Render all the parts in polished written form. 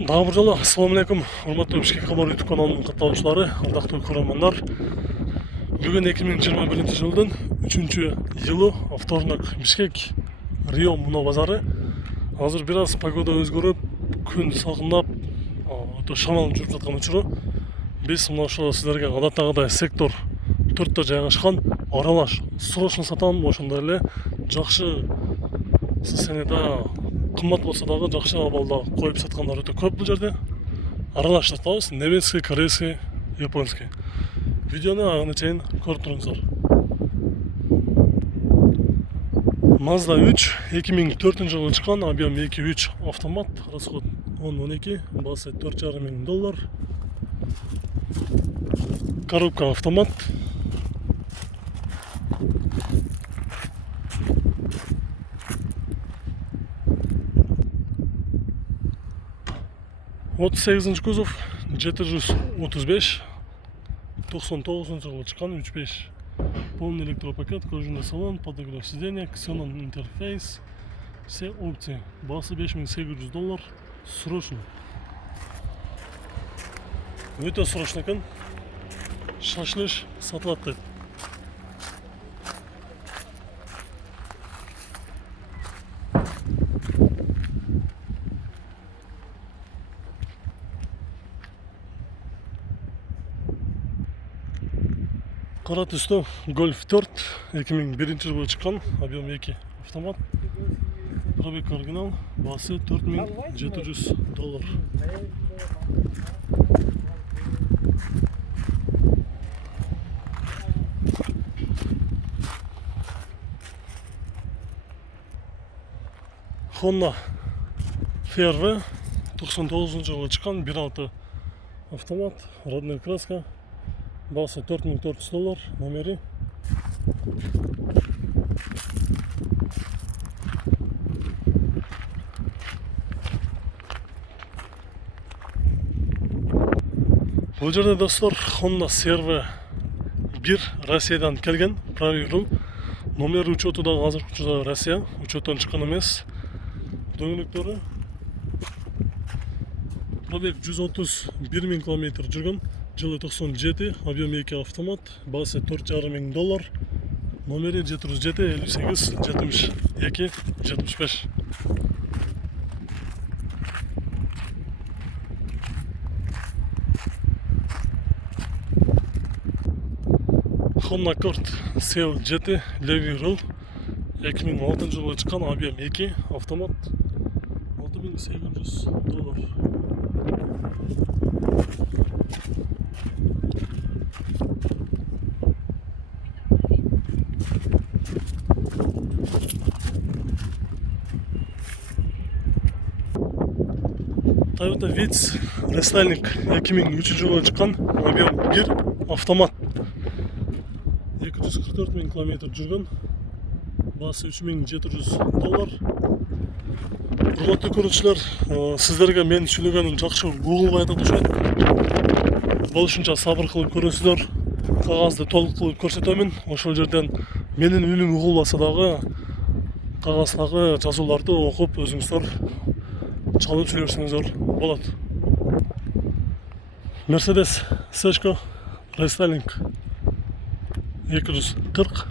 Дагы бир жолу ассалому алейкум, урматтуу Бишкек кабар YouTube каналынын катталуучулары, ардактуу көрөрмандар. Бүгүн 2021-жылдын 3-июлу, вторник, Бишкек, Рио Муно базары. Азыр бир аз погода өзгөрүп, күн салкындап, өтө шамал жүрүп жаткан учуру биз мына ошо сиздерге адаттагыдай сектор 4тө жайгашкан аралаш срочно сатам, ошондой эле жакшы сценада кымбат болсо дагы жакшы абалда коюп саткандар өтө көп бул жерде. Аралаш сатабыз, немецкий, корейский, японский. Видеону агына чейин көрүп туруңуздар. Mazda 3 2004-жылы чыккан, объем 2.3 автомат, расход 10-12, басы $4,500. Коробка автомат. Вот 8 кузов, 735, 99-жылы чыккан 3.5. Полный электропакет, кожаный салон, подогрев сиденья, Xenon интерфейс, все опции. Басы $5,800, срочно. Өтө срочно экен. Шашлыш сатылат дейт. Кара түстө Golf 4 2001-жылы чыккан, объем 2 автомат. Пробег оригинал, басы $4,700. Honda CR-V 99-жылы чыккан, 1.6 автомат, родная краска. Басы $4,400, номери. Бұл жерде достар Honda CR-V 1 Россиядан келген, правый руль. Номер учету да азыркы учурда Россия, учеттон чыккан эмес. Дөңгөлөктөрү. Пробег 131 км жүргөн. Жылы 97, объем 2 автомат, басы $4,500, номери 707 58 72 75. Honda Accord CL7 левый руль, 2006-жылы чыккан, объем 2 автомат, $6,700. Toyota Vitz рестайлинг 2003-жылы чыккан, объем 1 автомат, 244 000 км жүргөн, басы $3,700. Урматтуу көрүүчүлөр, сиздерге мен сүйлөгөнүм жакшы угулбай атат окшойт. Болушунча сабыр кылып көрөсүздөр. Кагазды толук кылып көрсөтөмүн. Ошол жерден менин үнүм угулбаса дагы кагаздагы жазууларды окуп өзүңүздөр чалып жүрсөңүздөр болот. Mercedes C рестайлинг 240,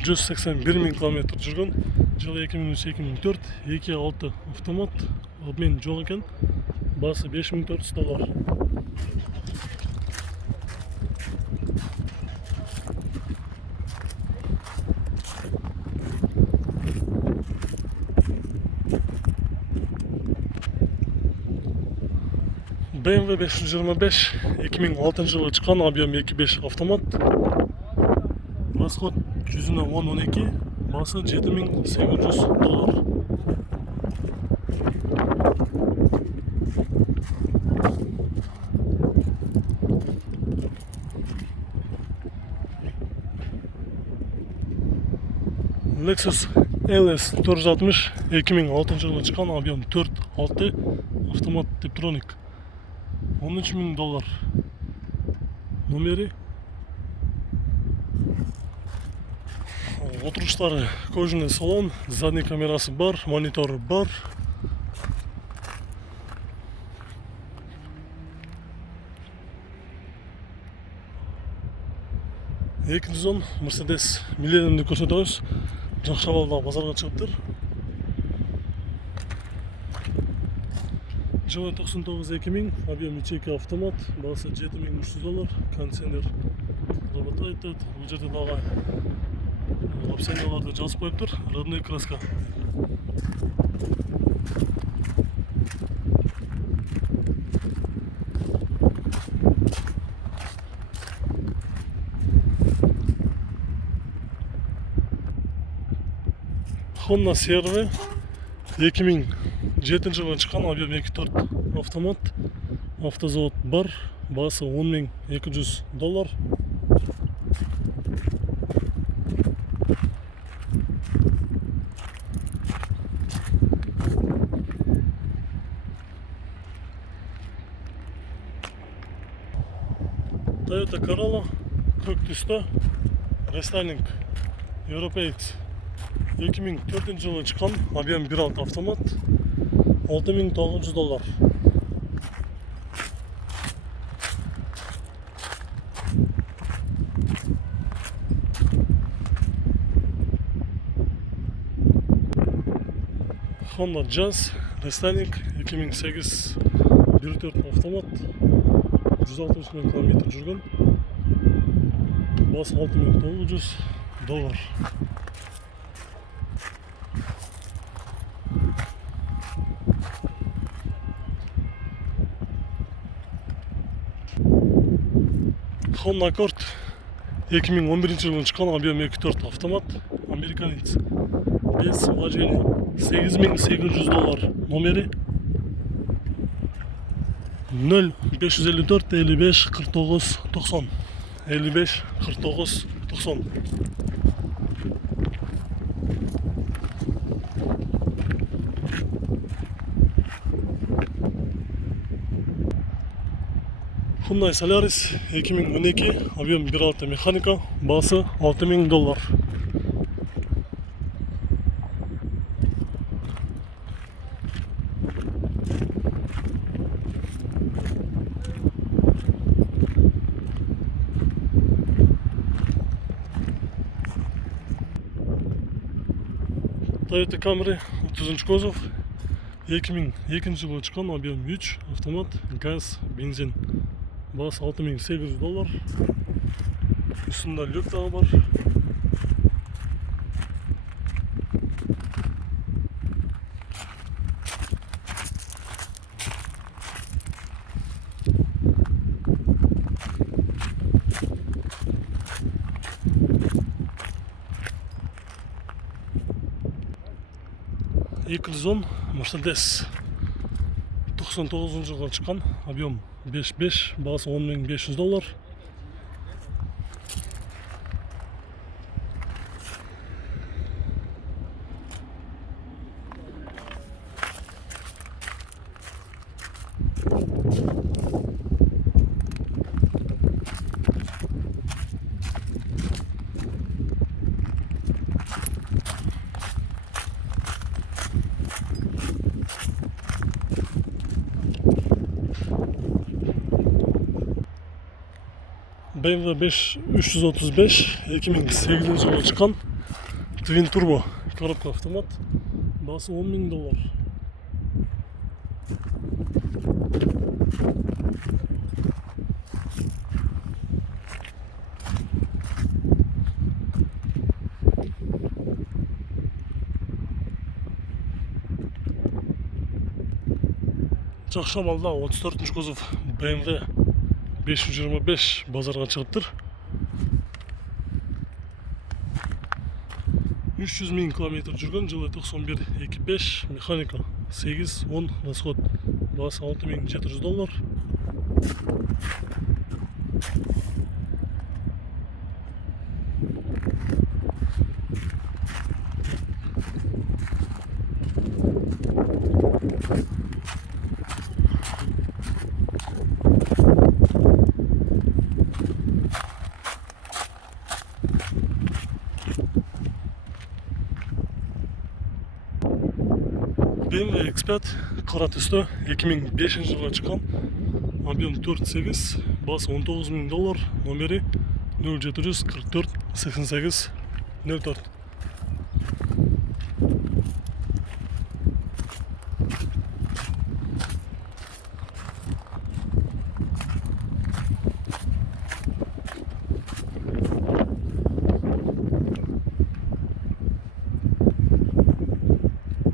181 000 км жүргөн, жылы 2003-2004, 2.6 автомат, обмен жок экен, басы $5,400. BMW 525 2006-жылы чыккан, объем 2.5 автомат, расход 110-12, басы $7,800. Lexus LS 460 2006-жылы чыккан, объем 4.6 автомат Tiptronic, $13,000. Номери. Отуруштары кожаный салон, задний камерасы бар, мониторы бар. 210 Mercedes Millennium'ni ko'rsatamiz. Жақсы балда базарға шығыптыр. Жылы 99-2000, объем ячейка автомат, бағасы $7300, кондиционер работает. Бұл жерде дағы опционияларды жазып қойып тұр, родной краска. Honda CR-V 2007 жылы шыққан, объем 2.4 автомат, автозавод бар, бағасы $10.200. Toyota Corolla көк түсті, рестайлинг, европеец. 2004 жылы шыққан, объем 1.6 автомат, $6.900. Honda Jazz рестайлинг 2008 1.4 автомат, 160 000 км жүрген, басы $6.900. Honda Accord 2011 жылы шыққан, объем 2.4 автомат, американец, без вложения, $8.800 номері, 0554 55 49 90, 55 49 90. Hyundai Solaris 2012, объем 1.6 механика, бағасы $6.000. Toyota Camry 30 кузов, 2002 жылы шыққан, объем 3, автомат, газ, бензин. Бағасы $6.800. Үстінде люк тағы бар. $210 Mercedes 99 жылға шыққан, объем 5.5, бағасы $10.500. BMW 335 2008 жылы шыққан, Twin Turbo коробка автомат, бағасы $10.000. Жақсы малда 34 кузов BMW 525 базарға шығыптыр. 300 000 км жүрген, жылы 91-25, механика 8-10 расход, бағасы $6.700. BMW X5 қара түсті 2005 жылға шыққан, объем 4.8, басы $19.000, номері 0744 88 04.